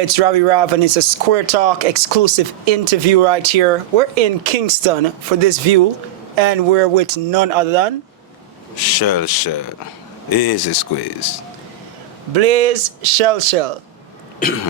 It's Ravi Rav and it's a Square Talk exclusive interview right here. We're in Kingston for this view and we're with none other than Shell Shell. Easy squeeze. Blaize Shell Shell.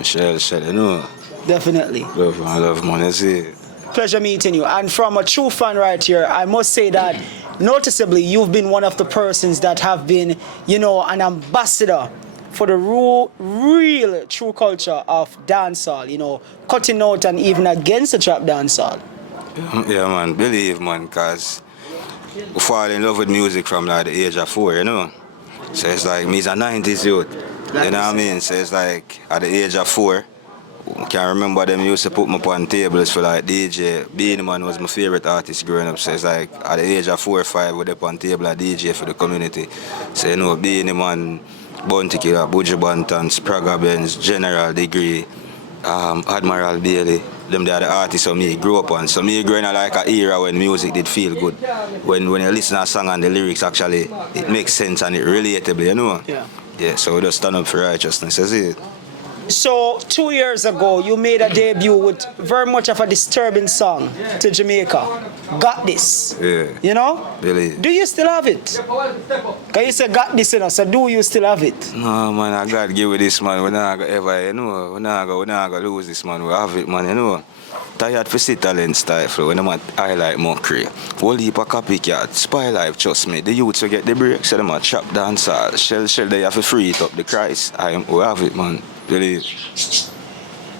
Shell Shell, you know. Definitely. Love money, see. Pleasure meeting you. And from a true fan right here, I must say that noticeably you've been one of the persons that have been, an ambassador for the real true culture of dancehall, cutting out and even against the trap dancehall. Yeah, man, believe, man, because we fall in love with music from like the age of 4, you know. So it's like, me's a 90s youth, you know what I mean? So it's like, at the age of 4, I can remember them used to put me up on tables for like DJ. Beanie Man was my favorite artist growing up. So it's like, at the age of 4 or 5, we're up on table at DJ for the community. So Beanie Man, Bounty Killer, Buju Banton, Sprague Benz, General Degree, Admiral Bailey, them they are the artists of me grew up on. So me growing up like an era when music did feel good. When you listen to a song and the lyrics actually, it makes sense and it relatable, you know? Yeah, so we just stand up for righteousness, that's it. So 2 years ago, you made a debut with very much of a disturbing song to Jamaica. Got This. Yeah. You know? Really. Do you still have it? Because you say got this, so do you still have it? No, man, I got to give with this, man. We're not going to ever, we're not going to lose this, man. We have it, man, Tired for see talent stifle when I'm at highlight mockery. Whole heap of copycat, spy life, trust me. The youths will get the break, so them a trap dancer. Shell, they have to free it up the Christ. We have it, man. Really.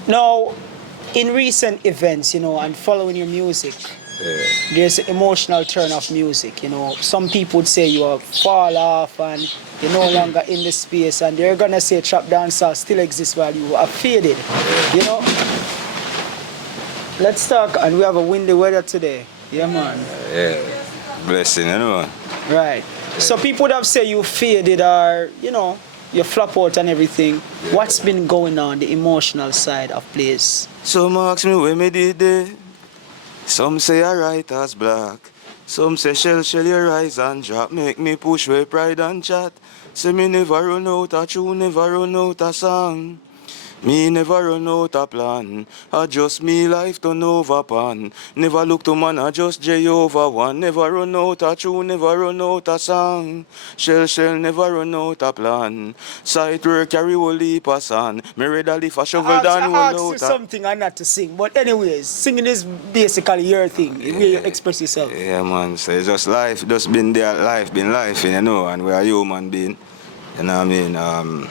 Now, in recent events, and following your music, there's an emotional turn of music, Some people would say you are fall off and you're no longer in the space, and they're gonna say trap dancer still exists while you are faded, Let's talk, and we have a windy weather today. Yeah, man. Yeah, blessing, Right. So people would have said you faded or, you flop out and everything. Yeah. What's been going on, the emotional side of Blaize? Some ask me where me did there. Some say I write as black. Some say shell your rise and drop. Make me push way pride and chat. Say me never run out a tune, never run out a song. Me never run out a plan. Adjust me life turn over pan. Never look to man, I just Jehovah one. Never run out a tune, never run out a song. Shell never run out a plan. Sight work carry whole heap of sand. Me ready lift a shovel down I asked you something and not to sing. But anyways, singing is basically your thing. The way you express yourself. Yeah, man. So it's just life. Just been there, life, been life, and we're a human being. You know what I mean?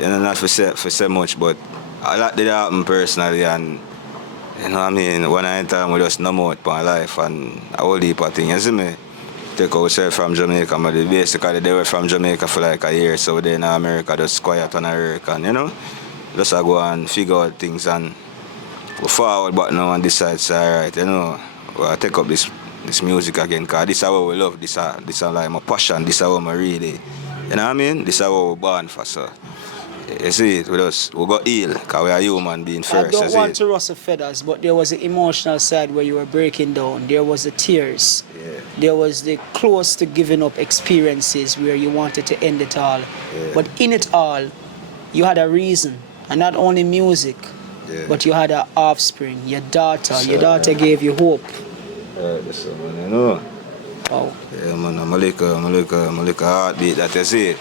Not for say much, but a lot did happen personally, and when I enter, we just numb out my life and a whole heap of things. You see me? Take ourselves from Jamaica, but basically they were from Jamaica for like a year, so they're in America, just quiet on America, and just I go and figure out things and go forward back now and decide, say, alright, we'll take up this music again, because this is what we love, this is like my passion, this is what I really, you know what I mean? This is what we're born for, so. You see it, we got heal, because we are human being first. I don't want to rustle feathers, but there was the emotional side where you were breaking down. There was the tears. Yeah. There was the close to giving up experiences where you wanted to end it all. Yeah. But in it all, you had a reason. And not only music, but you had an offspring, your daughter. So, your daughter gave you hope. That's man, Wow. Yeah, man, I'm like a heartbeat that you see.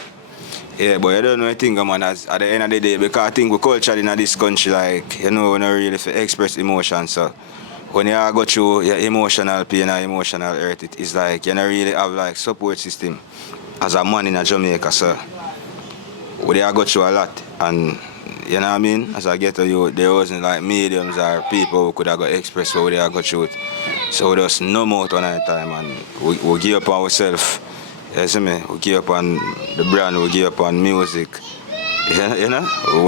Yeah, but I don't know anything, man, at the end of the day, because I think we culture in this country, like, we don't really express emotion, so when you go through your emotional pain or emotional hurt, it is like you don't really have, like, support system as a man in Jamaica, so we go through a lot, and, you know what I mean, as I get to you, there wasn't, like, mediums or people who could have got express what they go through it, so we just numb out one at a time, and we give up on ourselves. You see me? We give up on the brand, we give up on music. We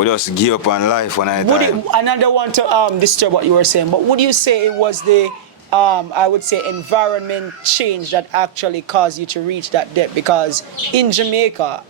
just give up on life one at a time. And I don't want to disturb what you were saying, but would you say it was the, I would say, environment change that actually caused you to reach that depth? Because in Jamaica,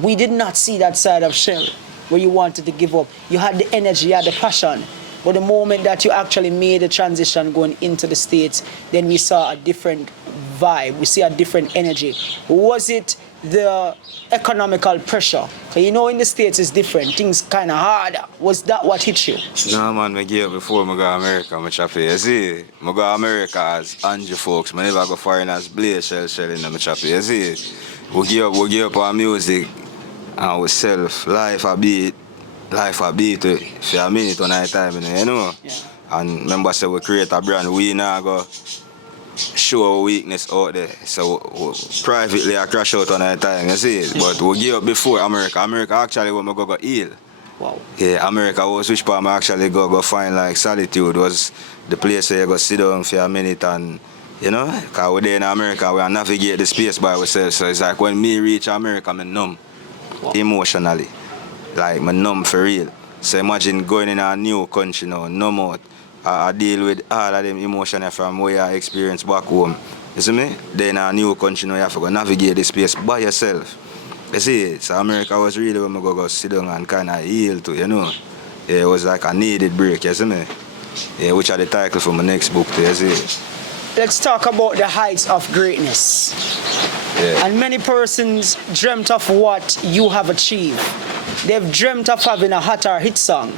we did not see that side of Shell where you wanted to give up. You had the energy, you had the passion. But the moment that you actually made the transition going into the States, then we saw a different vibe. We see a different energy. Was it the economical pressure? So you know in the States it's different, things kind of harder. Was that what hit you? No man, I gave up before I go America, I choppy. You see, I go America as Andrew folks, I never go foreign as Blaize Shell Shell in my choppy. You see, we give up our music and we self, life a beat for a minute on our time, you know. Yeah. And remember say we create a brand, we now go show our weakness out there. So we privately I crash out on our time, you see. But we give up before America. America actually when we go heal. Wow. Yeah, America was which part I actually go find like solitude was the place where you go sit down for a minute and you know, because we're there in America, we navigate the space by ourselves. So it's like when me reach America, I'm numb emotionally. Like I'm numb for real. So imagine going in a new country now, numb out. I deal with all of them emotions from where I experience back home. You see me? Then a new country now you have to go navigate the space by yourself. You see, so America was really when I go sit down and kind of heal to, you know. Yeah, it was like a needed break, you see me? Yeah, which are the title for my next book, you see. Let's talk about the heights of greatness. Yeah. And many persons dreamt of what you have achieved. They've dreamt of having a hot or hit song,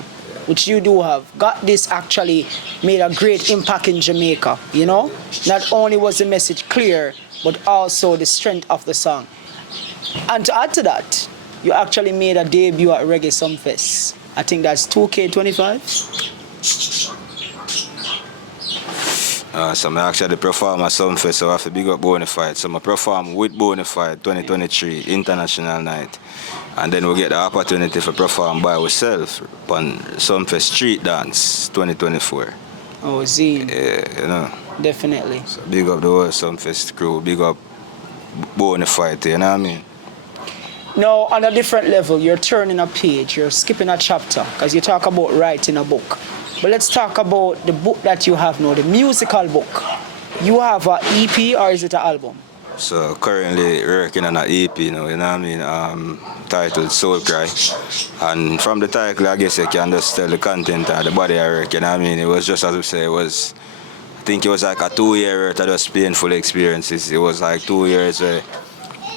which you do have. Got This actually made a great impact in Jamaica, you know? Not only was the message clear, but also the strength of the song. And to add to that, you actually made a debut at Reggae Sumfest. I think that's 2K25? So I actually perform at Sumfest, so I have to big up Bonafide. So I perform with Bonafide 2023 International Night. And then we get the opportunity to perform by ourselves on Sumfest Street Dance 2024. Oh, Zine. Yeah, you know. Definitely. So big up the whole Sumfest crew, big up Bonafide, you know what I mean? Now, on a different level, you're turning a page, you're skipping a chapter, because you talk about writing a book. But let's talk about the book that you have now, the musical book. You have an EP or is it an album? So currently working on an EP, you know what I mean? Titled Soul Cry. And from the title, I guess you can just tell the content of the body I work, you know what I mean? It was just as we say, I think it was like a 2-year worth of just painful experiences. It was like 2 years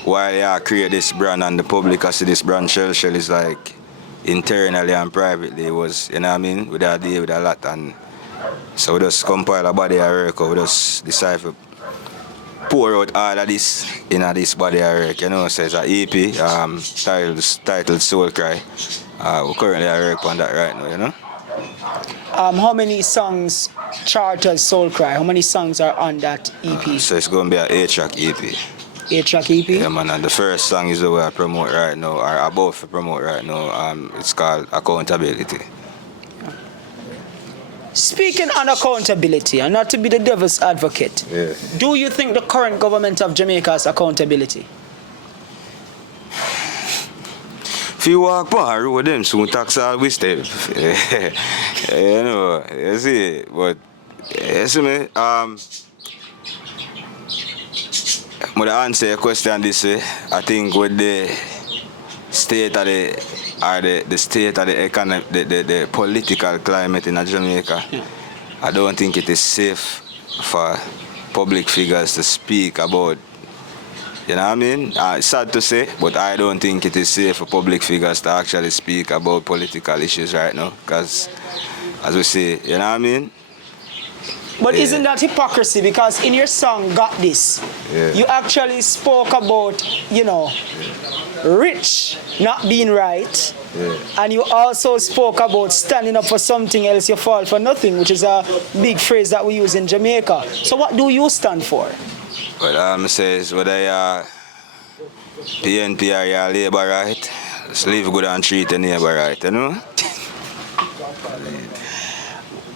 while I create this brand and the public I see this brand Shell Shell is like internally and privately it was, you know what I mean, with a deal with a lot, and so we just compile a body of work, we just decide to pour out all of this in this body of work, you know, so it's an EP titled Soul Cry. We currently work on that right now, you know. How many songs chart as Soul Cry? How many songs are on that EP? So it's going to be an 8-track EP. 8-track EP? Yeah, man, and the first song is the way I promote right now, or about to promote right now. It's called Accountability. Speaking on accountability, and not to be the devil's advocate, Yeah. do you think the current government of Jamaica has accountability? If you walk by the road, them soon tax all we stay. You know, you see, but you see me, but to answer your question this way, I think with the state of the state of the economic, the political climate in Jamaica, I don't think it is safe for public figures to speak about. You know what I mean? It's sad to say, but I don't think it is safe for public figures to actually speak about political issues right now. Because, as we say, you know what I mean? But isn't that hypocrisy? Because in your song, Got This, you actually spoke about, you know, rich not being right. And you also spoke about standing up for something else you fall for nothing, which is a big phrase that we use in Jamaica. So what do you stand for? Well, says whether you're PNP or you're Labour right, just live good and treat your neighbour right, you know?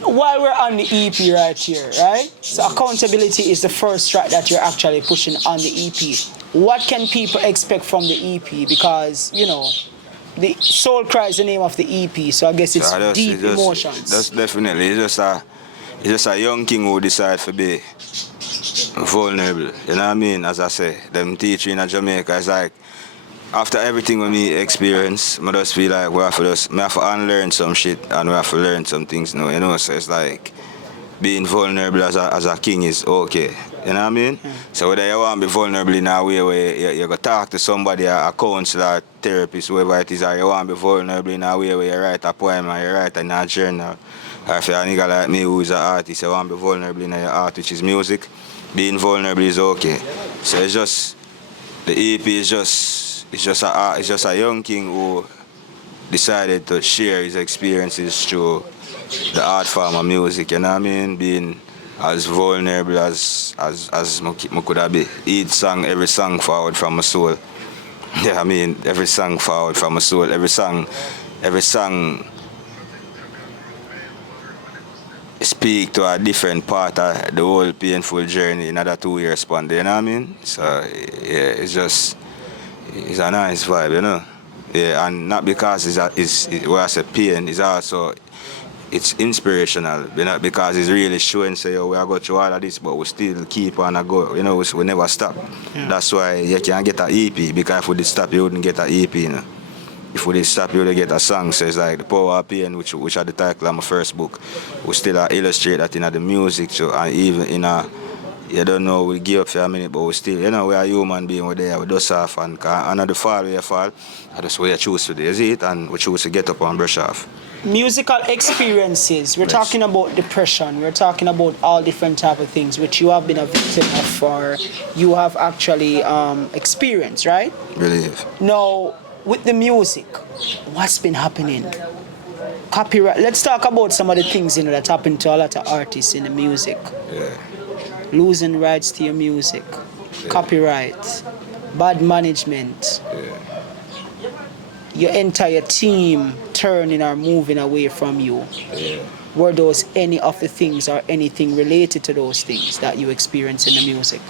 While we're on the EP right here, right? So accountability is the first track that you're actually pushing on the EP. What can people expect from the EP? Because, you know, the Soul Cry is the name of the EP, so I guess it's deep emotions. That's definitely, it's just a young king who decide to be vulnerable, you know what I mean? As I say, them teaching in Jamaica, it's like, after everything we me experience, I just feel like I have to unlearn some shit and we have to learn some things now, you know? So it's like being vulnerable as a king is okay. You know what I mean? So whether you want to be vulnerable in a way where you go talk to somebody, a counselor, therapist, whoever it is, or you want to be vulnerable in a way where you write a poem or you write in a journal, or if you're a nigga like me who is an artist, you want to be vulnerable in your art, which is music, being vulnerable is okay. So it's just, the EP is just a young king who decided to share his experiences through the art form of music, you know what I mean? Being as vulnerable as I could have been. Every song forward from my soul. Yeah, I mean, every song forward from my soul. Every song speak to a different part of the whole painful journey in another 2 years span, you know what I mean? So, yeah, it's a nice vibe, you know? Yeah, and not because where I say pain, it's inspirational, you know, because it's really showing, say, we are going through all of this, but we still keep on a go, you know, we never stop. Yeah. That's why you can get an EP, because if we did stop, you wouldn't get an EP, you know. If we did stop, you would get a song, so it's like The Power of Pain, which are the title of my first book. We still illustrate that in the music, so, and even in you don't know, we give up for a minute, but we still, you know, we are human being, we're there, we dust off, and another fall, we fall, that's where you choose to do, is it? And we choose to get up and brush off. Musical experiences, we're talking about depression, we're talking about all different type of things which you have been a victim of or you have actually experienced, right? Believe. Now, with the music, what's been happening? Copyright, let's talk about some of the things, you know, that happen to a lot of artists in the music. Yeah. Losing rights to your music, copyright, bad management. Yeah. Your entire team turning or moving away from you. Yeah. Were those any of the things or anything related to those things that you experience in the music?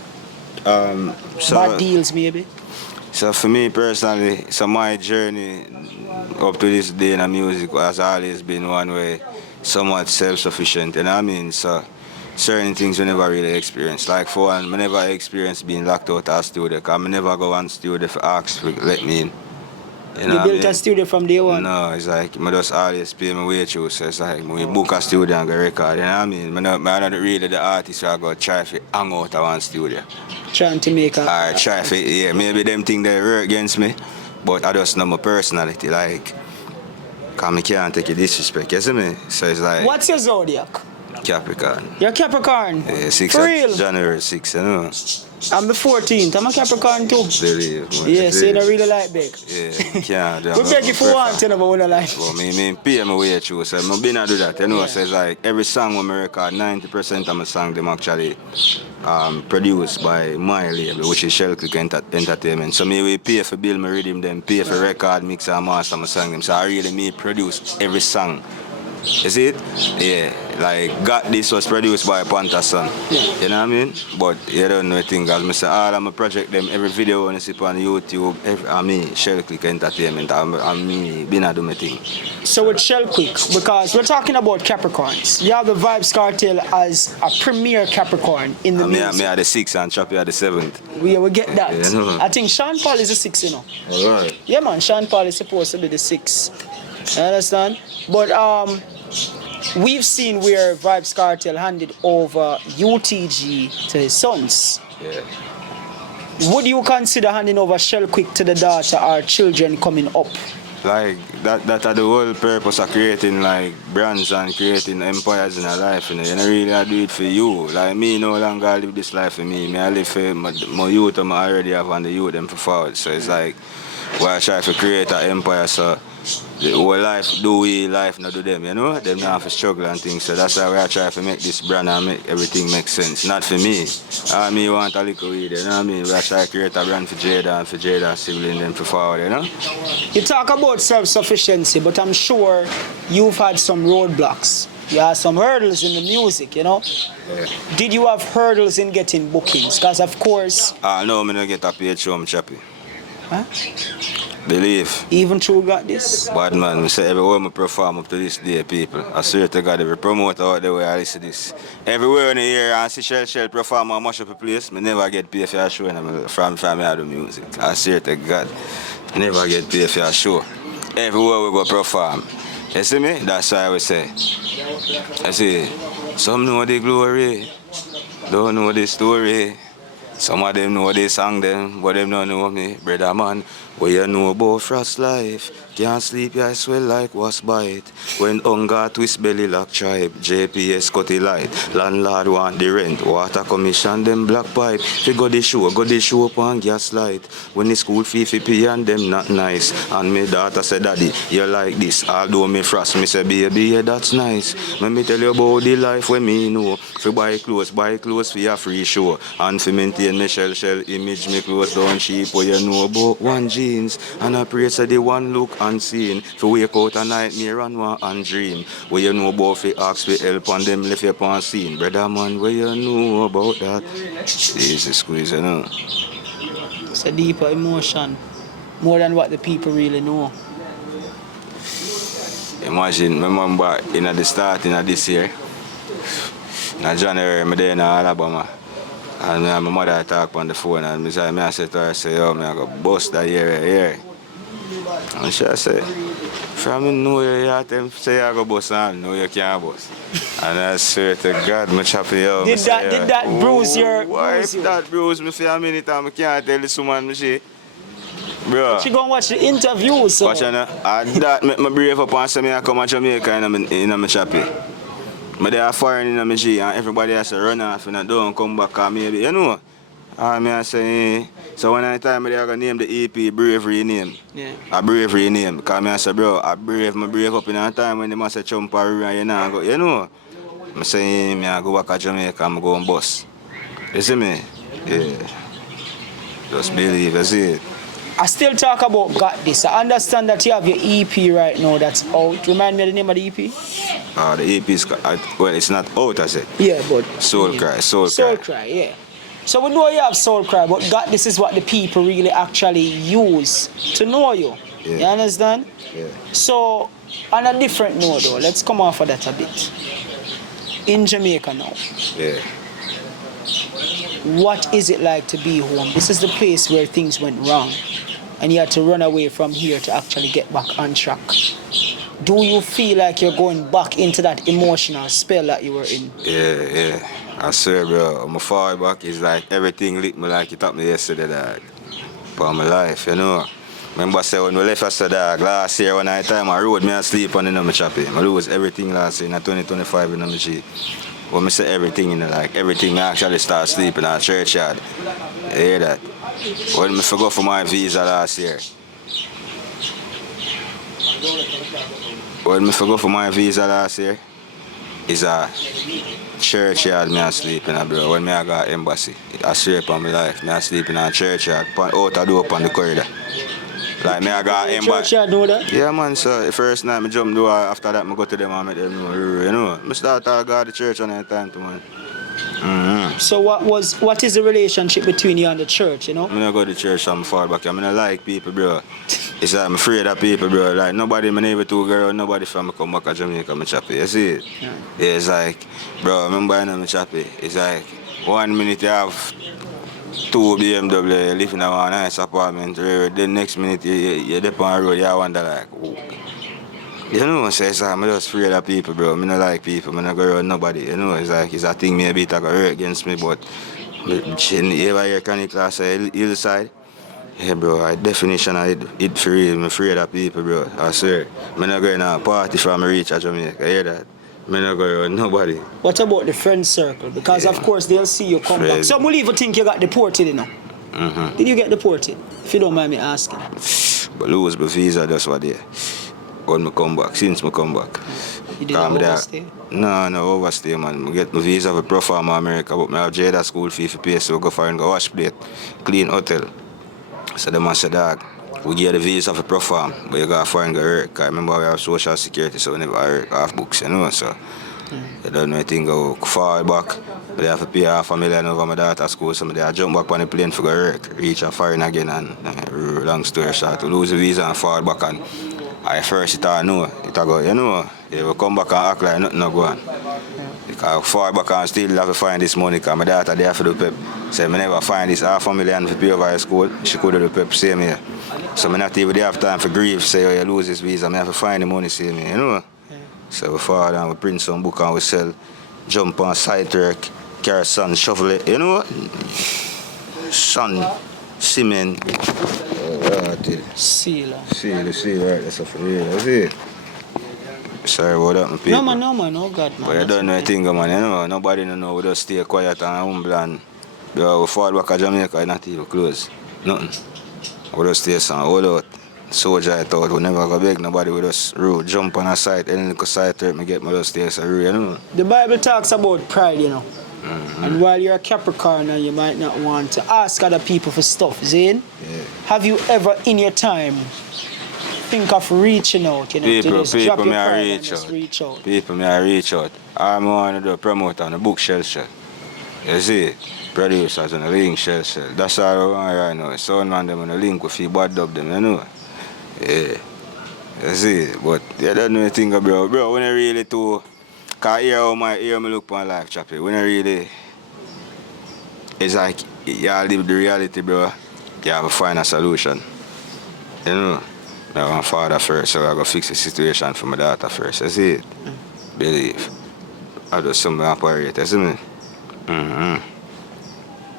Bad deals maybe? So for me personally, so my journey up to this day in the music has always been one way somewhat self-sufficient, you know what I mean? So certain things we never really experienced. Like for one, I never experienced being locked out of a studio, because I never go on studio for ask to let me in. You built a studio from day one? No, it's like I just always pay my way through, so it's like we book a studio and go record, you know what I mean? I'm not really the artist who I go try to hang out at one studio. Trying to make a... Or try to, yeah, maybe them think they work against me, but I just know my personality, like, because I can't take a disrespect, you see me? So it's like... What's your zodiac? Capricorn. You're Capricorn? Yeah, 6 For real? January 6, you know. I'm the 14th. I'm a Capricorn too. Believe, yeah, so you don't really like beg. Yeah, can't do we beg if you want to, but we don't like. Well, me pay my way through, so I've been to do that, you know. Yeah. So it's like every song when I record, 90% of my song, them actually produced by my label, which is Shell Click Entertainment. So we pay for bill my rhythm, them pay for record, mix and master my song them. So I really produce every song. You see it? Yeah. Like, Got This was produced by Panther Son. Yeah. You know what I mean? But you don't know a thing, because I say all of my project them, every video when you see on YouTube, I mean, Shell Click Entertainment, I'm me, been a do my thing. So with Shell Click, because we're talking about Capricorns, you have the Vibes Cartel as a premier Capricorn in the music. Me are the 6th and Choppy are the 7th. We get that. Yeah, no. I think Sean Paul is the 6th, you know. Alright. Yeah, man, Sean Paul is supposed to be the 6th. You understand? But we've seen where Vibes Cartel handed over UTG to his sons. Yeah. Would you consider handing over Shell Quick to the daughter or children coming up? Like, that are the whole purpose of creating, like, brands and creating empires in a life, you know. You don't really do it for you. Like, me no longer live this life for me. I live for my youth I already have and the youth them for forward. So it's like, where I try to create an empire, so the whole life do we, life not do them, you know? Them not have to struggle and things. So that's why I try to make this brand and make everything make sense. Not for me. Me want a little weed, you know what I mean? We try to create a brand for Jada and for Jada sibling them for forward, you know? You talk about self-sufficiency, but I'm sure you've had some roadblocks. You had some hurdles in the music, you know? Yeah. Did you have hurdles in getting bookings? Because of course... no, I don't get a PH from Chappy. Huh? Believe. Even through Got This? Bad man, I say everywhere I perform up to this day, people. I swear to God, every promoter out there where I listen to this. Everywhere in the year I see Shell Shell perform and mash up a place, I never get paid for a show from me I do music. I swear to God, I never get paid for a show. Everywhere we go perform. You see me? That's why I would say. I say, some know the glory. don't know the story. Some of them know they song them, but them don't know me. Brother man, what you know about frost life? Can't sleep, I swell like wasp bite. When hunger twist belly lock tribe, JPS cut the light. Landlord want the rent, water commission them black pipe. Fi go the show upon gas light. When the school fee fi pay and them not nice. And me daughter say, daddy, you like this. Although me frost, me say, baby, yeah, that's nice. Let me tell you about the life when me know. Fi buy clothes for a free show. And fi maintain me shell image, me clothes down cheap. What you know about one jeans. And I pray say the one look unseen. Fi wake out a nightmare and one and dream. What you know about fi ask fi help and them left you upon scene. Brother man, what you know about that? Easy squeeze, you know. It's a deeper emotion, more than what the people really know. Imagine, remember in the starting of this year, in January, I'm there in Alabama. And my mother talk on the phone and I said to her, say, yo, I go bust that year. And she said, from know you tell say I go bust and no you can't bust. And I swear to God, my chappy yo. Did that bruise your why if that bruise me for a minute and I can't tell this woman me she. Bro. She go and watch the interview, so. Watch and that make me brave up and say me I come to Jamaica in my chappy. But they are foreign in my G and everybody has to run off and don't come back and maybe, you know. And I say, so when I time they are going to name the EP Bravery name. Yeah. A Bravery name. Because I say, bro, I brave up in a time when they must say jump and you know. You know. I say, I go back to Jamaica and go and bus. You see me? Yeah. Just believe, that's it. I still talk about Got This. I understand that you have your EP right now that's out. Remind me of the name of the EP? The EP is, well, it's not out, I said. Yeah, but... Soul Cry. Soul Cry, yeah. So we know you have Soul Cry, but Got This is what the people really actually use to know you. Yeah. You understand? Yeah. So, on a different note though, let's come off of that a bit. In Jamaica now. Yeah. What is it like to be home? This is the place where things went wrong and you had to run away from here to actually get back on track. Do you feel like you're going back into that emotional spell that you were in? Yeah. I swear, bro, my fall back is like everything licked me like it took me yesterday, dog. For my life, you know. Remember, say when we left yesterday, dog, last year when I time I rode me asleep on the choppy. I lose everything last year in 2025 in the G. When I say everything, you know, like everything, I actually start sleeping at churchyard. You hear that? When I forgot for my visa last year. When I forgot for my visa last year, is a churchyard me asleep in, bro. When I got embassy, I swear upon my life, me asleep in a churchyard, out the door upon the corridor. Like me I got embassy. Churchyard know that? Yeah, man, so the first night I jump door, after that I go to them and make them know, you know. I start to go to the church on that time too, man. Mm-hmm. So what is the relationship between you and the church, you know? I don't go to church and fall back. I don't like people, bro. It's like I'm afraid of people, bro. Like nobody my neighbor to girl, nobody from me come back to Jamaica, me choppy. You see it? Yeah, it's like, bro, remember I know me choppy. It's like 1 minute you have 2 BMW, you live in a nice apartment. The next minute you're up on the road, you wonder like, oh. You know, so it's like, I'm just afraid of people, bro. I don't like people, I don't go around nobody. You know, it's like, it's a thing maybe that go hurt against me, but you ever hear Connie class hillside? Yeah, bro, I definition of it for real. I'm afraid of people, bro. I swear. I'm not going to a party from reach at Jamaica. You hear that? I'm not going around nobody. What about the friend circle? Because, of course, they'll see you come back. Some will even think you got deported, you know. Mm-hmm. Did you get deported? If you don't mind me asking. But lose my visa, that's what they. When I come back, since I come back. You did overstay? No, overstay, man. I get my visa for Profarm America, but I have Jada school fee for pay, so I go for and go wash plate, clean hotel. So the man said, dog, we get the visa for Profarm, but you got to foreign go work. Because remember we have social security, so we never work half books, you know, so. I don't know anything go far back. But they have to pay $500,000 over my daughter's school, so I jump back on the plane for go work, reach a foreign again, and long story short, to lose the visa and fall back and I first it all know, it go, you know, they will come back and act like nothing no go on. Because fall back and still have to find this money because my daughter there for the pep. So I never find this $500,000 for pay over high school, she could do the pep same year. So I not even have time for grief, say oh, you lose this visa, I have to find the money same year, you know. So we fall down, we print some book and we sell, jump on site work, carry sand, shovel it, you know? Sand, cement. Sealer. See, right, that's for real, that's it. Sorry about that, my people. No man, oh God, man. But you don't know anything, man, you know? Nobody know, we just stay quiet and humble and we fall back to Jamaica, it's not even close. Nothing. We just stay some, hold out. Soldier I thought we never go beg nobody, we just road, jump on a site, any little site hurt me get my just stay so road, you know? The Bible talks about pride, you know. And while you're a Capricorn and you might not want to ask other people for stuff, Zane, have you ever in your time think of reaching out, you know, to just drop your pride and just reach out? People may I reach out. I'm one of the promoter on the book Shell Shell. You see, producers on the link Shell Shell. That's all I want right now. Sound man them on the link with you bad up them, you know. Yeah. You see, but you don't know anything, bro. Bro, when I really too, cause here me look on life, chappy. When I really, it's like you live the reality, bro. You have to find a solution. You know, I want father first, so I go fix the situation for my daughter first. You see it? Believe. I do something operate, you see me?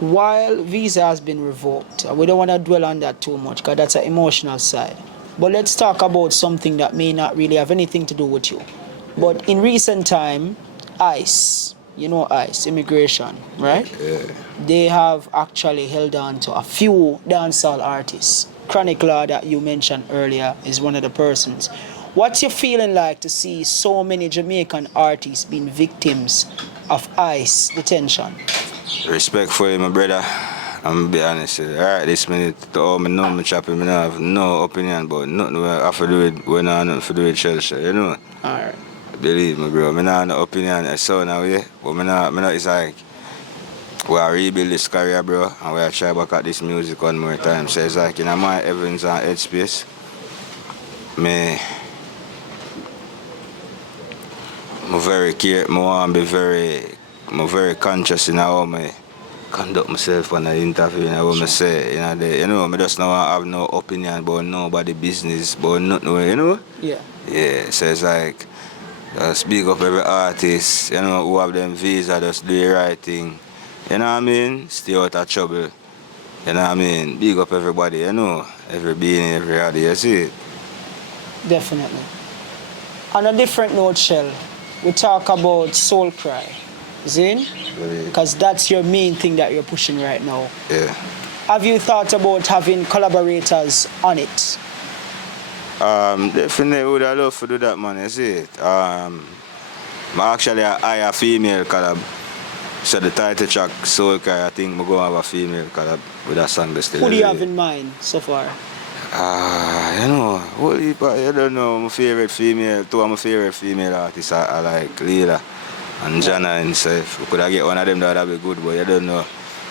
While visa has been revoked, we don't want to dwell on that too much because that's an emotional side. But let's talk about something that may not really have anything to do with you. But in recent time, ICE, you know ICE, immigration, right? Yeah. They have actually held on to a few dancehall artists. Chronic Law that you mentioned earlier is one of the persons. What's your feeling like to see so many Jamaican artists being victims of ICE detention? Respect for you, my brother. I'm gonna be honest with you. Alright, this minute, to all me know, me chopping, me have no opinion about nothing we have to do with, when I have nothing to do with Shell Shell, you know? Alright. Believe me, bro, I don't have no opinion as so now, yeah? But it's like, we are rebuild this career, bro, and we are try back at this music one more time. So it's like, in my Evans and headspace, I'm very care, I want to be very conscious in how I conduct myself on the interview and what I say, you know, I just don't have no opinion about nobody business, about nothing, you know? Yeah. Yeah, so it's like, speak up every artist, you know, who have them visa, just do the right thing. You know what I mean? Stay out of trouble. You know what I mean? Big up everybody, you know? Every being, every other, you see it? Definitely. On a different note, Shell, we talk about Soul Cry. Zane? Because that's your main thing that you're pushing right now. Yeah. Have you thought about having collaborators on it? Definitely would have loved to do that, man, you see it? Actually, I a female collab. So the title track, Soul Cry, I think I'm going to have a female collab with that song. Who do you have in mind so far? You know, I don't know, my favorite female, two of my favorite female artists I like Leela and Jana himself. We could have get one of them that would be good, but you don't know.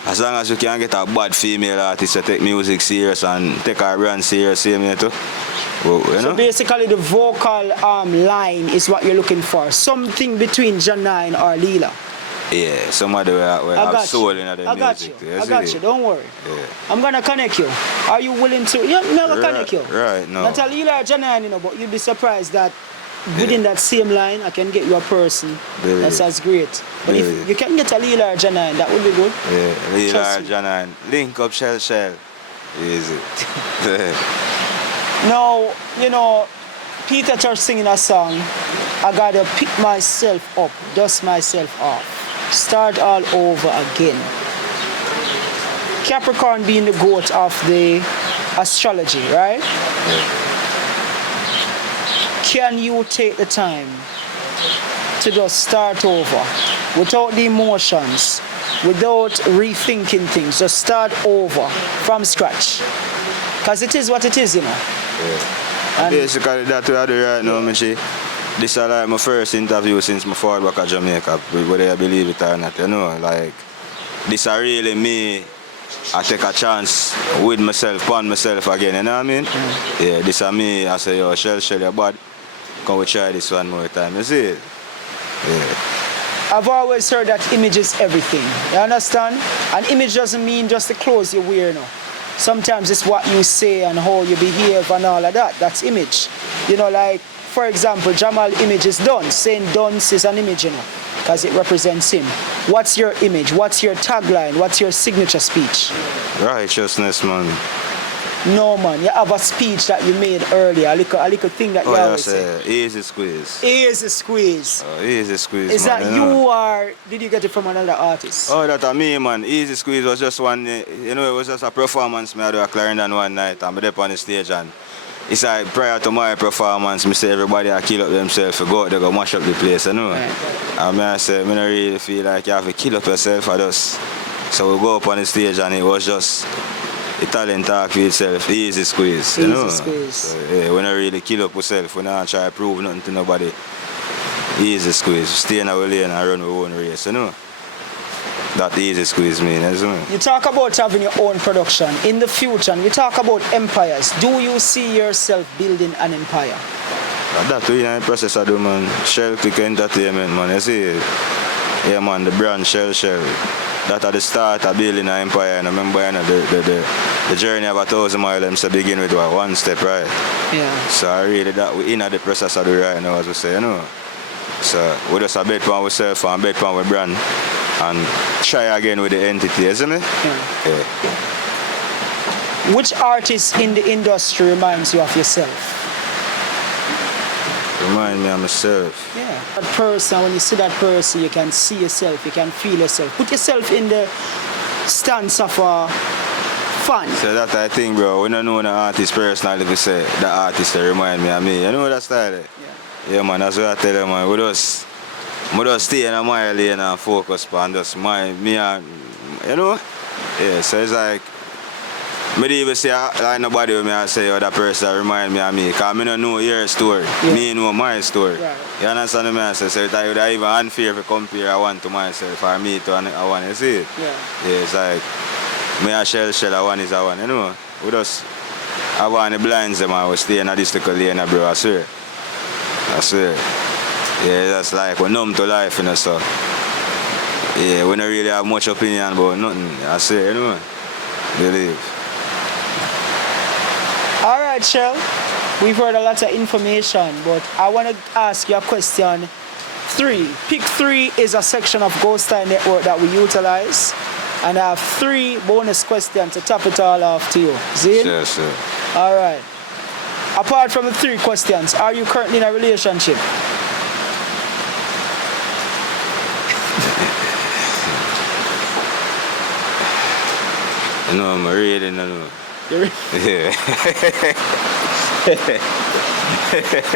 As long as you can get a bad female artist to take music serious and take our brand serious, same here too. Well, you know? So basically the vocal line is what you're looking for. Something between Janine or Leela. Yeah, somebody will have soul in the music. I got you, don't worry. Yeah. I'm going to connect you. Are you willing to? Yeah, I'm going to connect you. Right, no. Not a Leela or Janine, you know, but you'd be surprised that within that same line, I can get you a person that's as great. But if you can get a Leela or Janine, that would be good. Yeah, Leela or Janine. Link up Shell Shell. Easy. Now, you know, Peter Church singing a song, I gotta pick myself up, dust myself off, start all over again. Capricorn being the goat of the astrology, right? Can you take the time to just start over without the emotions, without rethinking things, just start over from scratch? Because it is what it is, you know. Yeah. Basically, that's what I do right now, Michi. This is like my first interview since my fall back to Jamaica, whether I believe it or not, you know. Like, this is really me. I take a chance with myself, on myself again, you know what I mean? Yeah, this is me. I say, yo, Shell Shell, you're bad. Can we try this one more time? You see it? Yeah. I've always heard that image is everything. You understand? An image doesn't mean just the clothes you wear, no. Sometimes it's what you say and how you behave and all of that. That's image. You know, like, for example, Jamal image is Dunce, saying Dunce is an image, you know, because it represents him. What's your image? What's your tagline? What's your signature speech? Righteousness, man. No, man. You have a speech that you made earlier, a little thing that you always say. Easy squeeze. Easy squeeze. Easy squeeze, is man. That you or did you get it from another artist? Oh, that's me, man. Easy squeeze was just one, you know, it was just a performance me I do at Clarendon one night. I'm there on the stage and it's like prior to my performance, me say everybody I kill up themselves to go out there, go mash up the place, you know. Right. And I say, I don't really feel like you have to kill up yourself for us. So we go up on the stage and it was just the talent talk for itself, easy squeeze, you know. Squeeze. So, yeah, we don't really kill up ourselves, we don't try to prove nothing to nobody. Easy squeeze, stay in our lane and run our own race, you know. That easy squeeze means, you know. You talk about having your own production. In the future, and we talk about empires. Do you see yourself building an empire? That's what in the process I do, man. Shell Click Entertainment, man, you see it? Yeah, man, the brand Shell Shell. That at the start of building an empire, and I remember you know, the journey of 1,000 miles, to begin with one step, right? Yeah. So I really that we in the process of do right now, as we say, you know. So we just a bet on ourselves and bet on our brand and try again with the entity, isn't it? Yeah. Which artist in the industry reminds you of yourself? Remind me of myself. Yeah. That person, when you see that person, you can see yourself, you can feel yourself. Put yourself in the stance of a fan. So that I think, bro, we don't know the artist personally, we say the artist that remind me of me. You know that style? Yeah, man, that's what I tell you, man. We just stay in my lane and focus on just me and, you know? Yeah, so it's like, I don't even say like nobody with me I say that person remind me of me, because I don't know your story. Yeah. Me know my story. Right. You understand what I say? So it's even unfair to compare one to myself or me to one, you see it? Yeah. Yeah, it's like, me and Shell Shell, one is one, you know? We just, I want the blinds them and we stay in this little lane, bro, I swear. I swear. Yeah, that's like we're numb to life, you know, so. Yeah, we don't really have much opinion about nothing, I swear, you know? Believe. All right, Shell. We've heard a lot of information, but I want to ask you a question. 3. Pick 3 is a section of Ghost Time Network that we utilize. And I have 3 bonus questions to top it all off to you. Zin? Sure, sure. All right. Apart from the 3 questions, are you currently in a relationship? No, I'm really no. Yeah.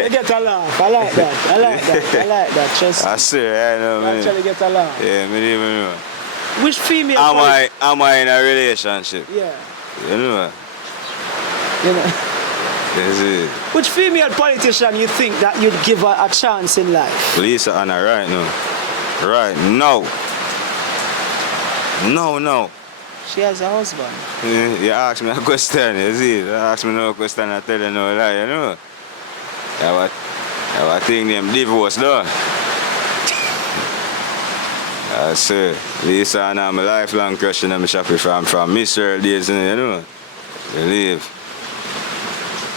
You get a laugh. I like that. Trust me. I swear, I know, man. You actually get a laugh. Yeah, me even know. Which female... Am I in a relationship? Yeah. You know? You know? That's it. Which female politician you think that you'd give her a chance in life? Lisa Anna, right now. Right, no. No. She has a husband. Yeah, you ask me a question, you see? You ask me no question, I tell you no lie, you know? I have a thing named divorce, though. I say, Lisa and I'm a lifelong crush in my shop from Miss Earl days, you know? Believe.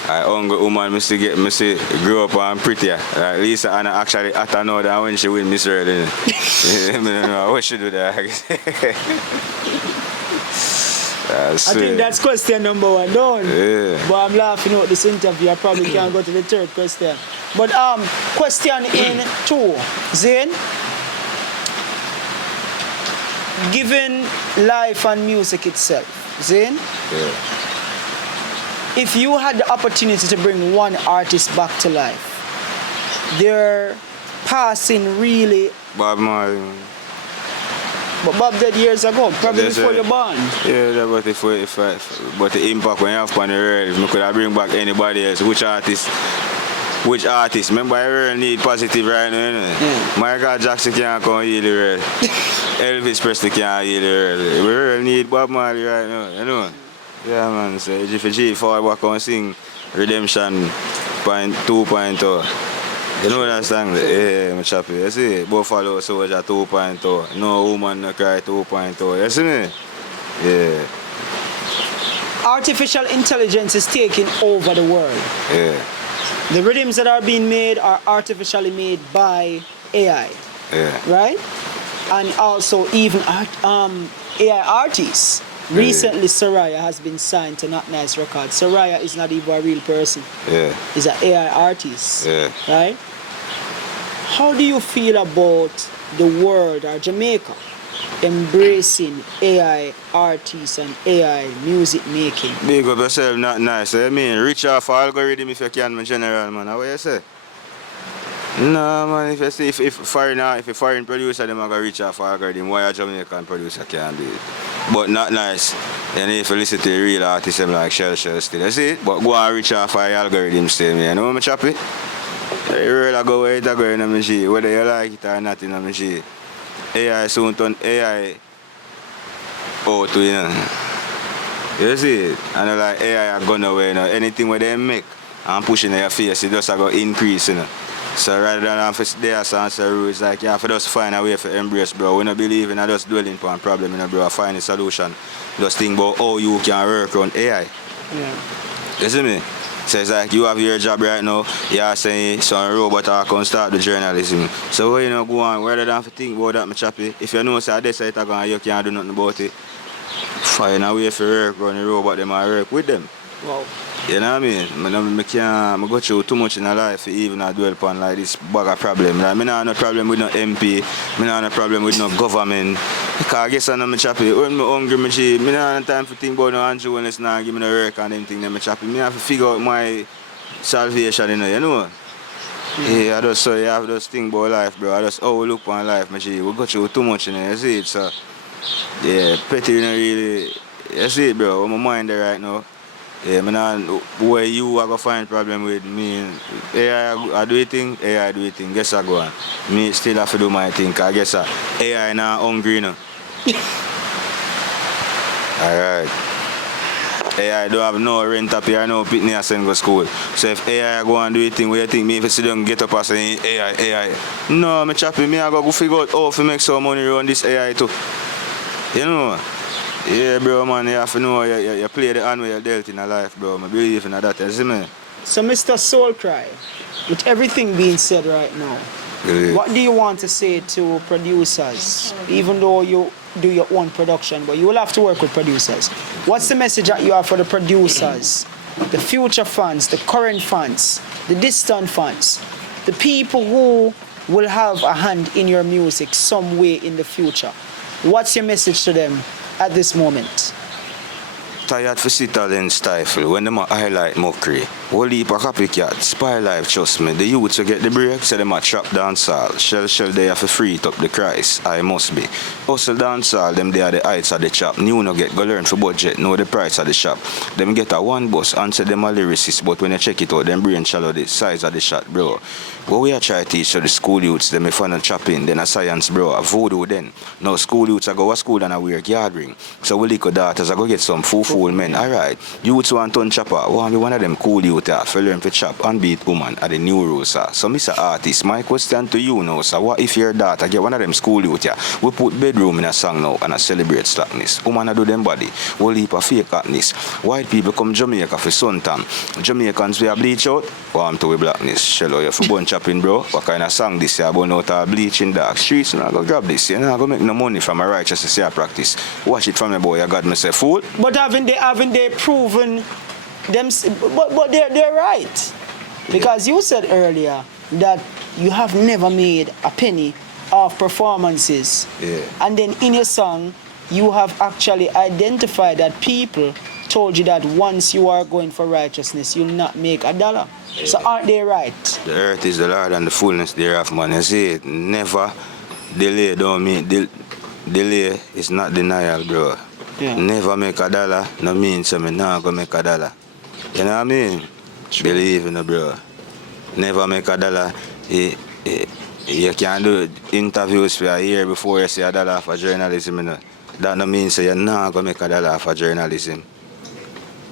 I hungry woman, I see grow up and prettier. Like Lisa Anna actually hotter now than when she win Miss Earl, you know? I don't know what she do that. I think that's question number 1 done. Yeah. But I'm laughing at this interview. I probably can't go to the 3rd question. But question in 2. Zane, given life and music itself, Zane, if you had the opportunity to bring one artist back to life, they're passing really... Bob Marley. But Bob dead years ago, probably before your band. Yeah, but but the impact when you have on the world, if I could bring back anybody else, which artist? Remember, I really need positive right now, you know? Yeah. Michael Jackson can't come heal the world. Elvis Presley can't heal the world. We really need Bob Marley right now, you know? Yeah, man, so if you G forward back and sing Redemption 2.0. You know what I'm saying? Yeah, my chappy. You see? Buffalo Soldier 2.0. No Woman No Cry 2.0. You see me? Yeah. Artificial intelligence is taking over the world. Yeah. The rhythms that are being made are artificially made by AI, Yeah. right? And also even AI artists. Recently, Soraya has been signed to Not Nice Records. Soraya is not even a real person. Yeah. He's an AI artist, Yeah. right? How do you feel about the world or Jamaica embracing AI artists and AI music making? Big up yourself, Not Nice. I mean, reach off algorithm if you can, my general, man. How you say? No, man, if you see, if a foreign producer, them are going to reach off algorithm, why a Jamaican producer can't do it? But Not Nice. And if you listen to the real artists, them like Shell Shell still, you see it? But go and reach off our algorithm still, man. You know what I'm choppy? You really go where it go in the machine, whether you like it or not in the machine. AI soon turn AI out to, you know. You see it? And like AI are gone away, you know. Anything where they make and pushing in your face, it just go increase, you know. So rather than have to there answer rules, like you have to just find a way to embrace, bro. We don't believe in just dwelling upon problem, you know, bro. Find a solution. Just think about how you can work on AI. Yeah. You see me? So it's like you have your job right now, you are saying some robot are going to start the journalism. So when you know, go on, rather than think about that, my chappy, if you know say this side you can't do nothing about it, find a way to work on the robot, them and work with them. Wow. You know what I mean? I can't go through too much in my life to even dwell upon like this bag of problem. Like, I don't have no problem with no MP, I don't have no problem with no government. Because I guess I'm choppy. When I'm hungry, I don't have time to think about no Andrew when it's not give me no work and anything. I'm choppy. I have to figure out my salvation, you know? Yeah, I just so you have to just think about life, bro. I just we look on life, we go through too much, you see it, so yeah, petty, you know, really. You see it, bro. I'm mind there right now. Yeah, where you are going to find problem with me. AI I do it thing, AI do it thing. Guess I go on. Me still have to do my thing. I guess AI now hungry, you know. Alright. AI don't have no rent up here, no pitney I send go school. So if AI go and do it thing, where you think me if you sit down get up and say AI. No, me choppy, me I go figure out how to make some money around this AI too. You know? Yeah, bro, man, you have to know you play the hand where you're dealt in a life, bro. I believe in that, you see me? So, Mr. Soulcry, with everything being said right now, what do you want to say to producers, even though you do your own production, but you will have to work with producers? What's the message that you have for the producers, the future fans, the current fans, the distant fans, the people who will have a hand in your music some way in the future? What's your message to them at this moment? Tired for sit and stifle when them a highlight mockery. Whole heap of copycat, spy life, trust me. The youths will get the break, so them a trap dancehall. Shell they have to free it up the Christ, I must be. Hustle dancehall, them they are the heights of the chop. New no get, go learn for budget, know the price of the shop. Them get a one bus, answer them a lyricist, but when you check it out, them brain shallow the size of the shot, bro. What we are trying to teach to the school youths, them if I chopping, then a science, bro, a voodoo then. Now school youths I go to school and I wear yard ring. So we little daughters I go get some fool men. Alright, youths want to chopper, want be one of them cool youth for learn to chop and beat woman at the new rules, sir. So Mr. Artist, my question to you now, sir, what if your daughter get one of them school youth we put bedroom in a song now and I celebrate slackness. Woman I do them body, whole heap of fake hotness. White people come Jamaica for suntan. Jamaicans we are bleach out, warm to we blackness. Shell you for bun chopping, bro. What kind of song this year? Burn out bleach in dark streets and I go grab this. You know, I go make no money from my righteousness I practice. Watch it from me boy, I got myself fool. But haven't they proven them? But they're right, because you said earlier that you have never made a penny of performances. Yeah. And then in your song, you have actually identified that people told you that once you are going for righteousness, you'll not make a dollar. Yeah. So aren't they right? The earth is the Lord and the fullness thereof, man. You see it, never delay, don't mean delay is not denial, bro. Yeah. Never make a dollar, no mean so me not gonna make a dollar. You know what I mean? True. Believe in it, bro. Never make a dollar. You can do interviews for a year before you see a dollar for journalism. You know? That no means so you're not going to make a dollar for journalism.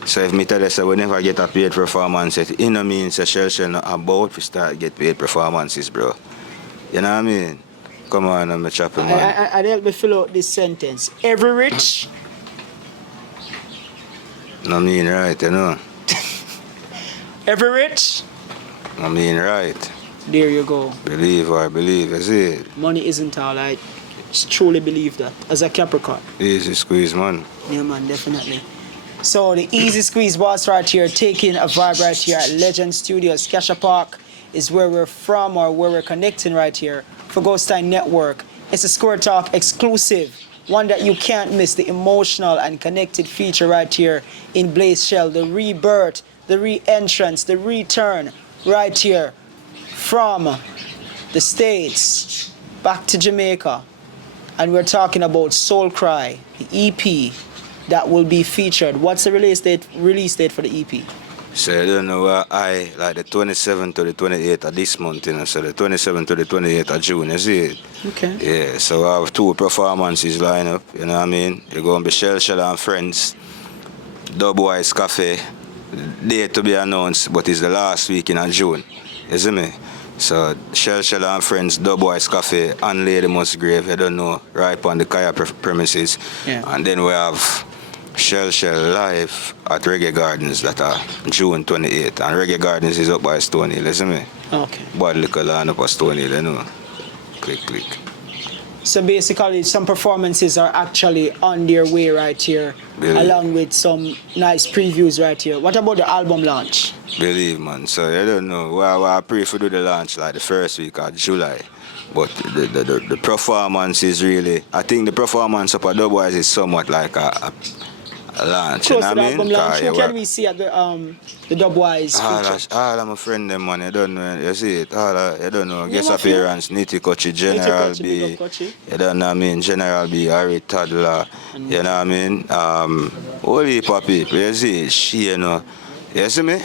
So if me tell you so we never get a paid performance, it no means so Shell Shell not about to start get paid performances, bro. You know what I mean? Come on, I'm a chopping man. I'd help me fill out this sentence. Every rich. No mean right, you know. Every rich I mean, right. There you go. Believe or believe, is it? Money isn't all. I truly believe that as a Capricorn. Easy squeeze, man. Yeah, man, definitely. So the Easy Squeeze boss right here, taking a vibe right here at Legend Studios. Cassia Park is where we're from, or where we're connecting right here for Ghost Time Network. It's a Square Talk exclusive, one that you can't miss, the emotional and connected feature right here in Blaize Shell, the rebirth, the re-entrance, the return right here from the States back to Jamaica. And we're talking about Soul Cry, the EP that will be featured. What's the release date for the EP? So I don't know where I like the 27th to the 28th of this month, you know. So the 27th to the 28th of June, you see it? Okay. Yeah, so I have 2 performances lined up, you know what I mean? They're going to be Shell Shell and Friends, Dubwise Cafe, date to be announced, but it's the last week in June, you see me? So Shell Shell and Friends, Dubwise Cafe and Lady Musgrave, I don't know, right on the Kaya premises. Yeah. And then we have Shell Shell live at Reggae Gardens that are June 28th. And Reggae Gardens is up by Stony Hill, listen me? Okay. Bad liquor land up at Stony Hill, you know. Click. So basically, some performances are actually on their way right here, Really? along with some nice previews right here. What about the album launch? Believe, man. So I don't know. Well, I pray for do the launch like the first week of July. But the performance is really, I think the performance up at Dubwise is somewhat like a launch. Close you know to the what I album mean? launch. Who can we see at the Dubwise feature? All of my friend them, man, you don't know, you see it, you don't know, guest my friend. appearance, Nitty Kochi, General Kochi, B, big up Kochi. you don't know what I mean, General B, Harry Toddler, you know what I mean, whole heap of people, you see it, she, you know, you see me?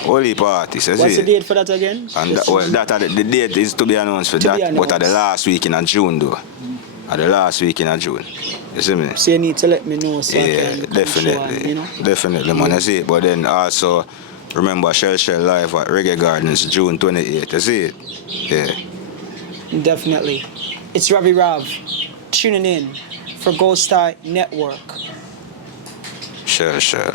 Whole heap of artists, you see What's the it? date for that again? And the date is to be announced for that, but at the last week in June though. At the last week in June. You see me? So you need to let me know so I Yeah, can come definitely. show and, you know? Definitely, man. You see it? But then also, remember Shell Shell live at Reggae Gardens, June 28th. You see it? Yeah. Definitely. It's Ravi Rav tuning in for Ghost Time Network. Shell Shell.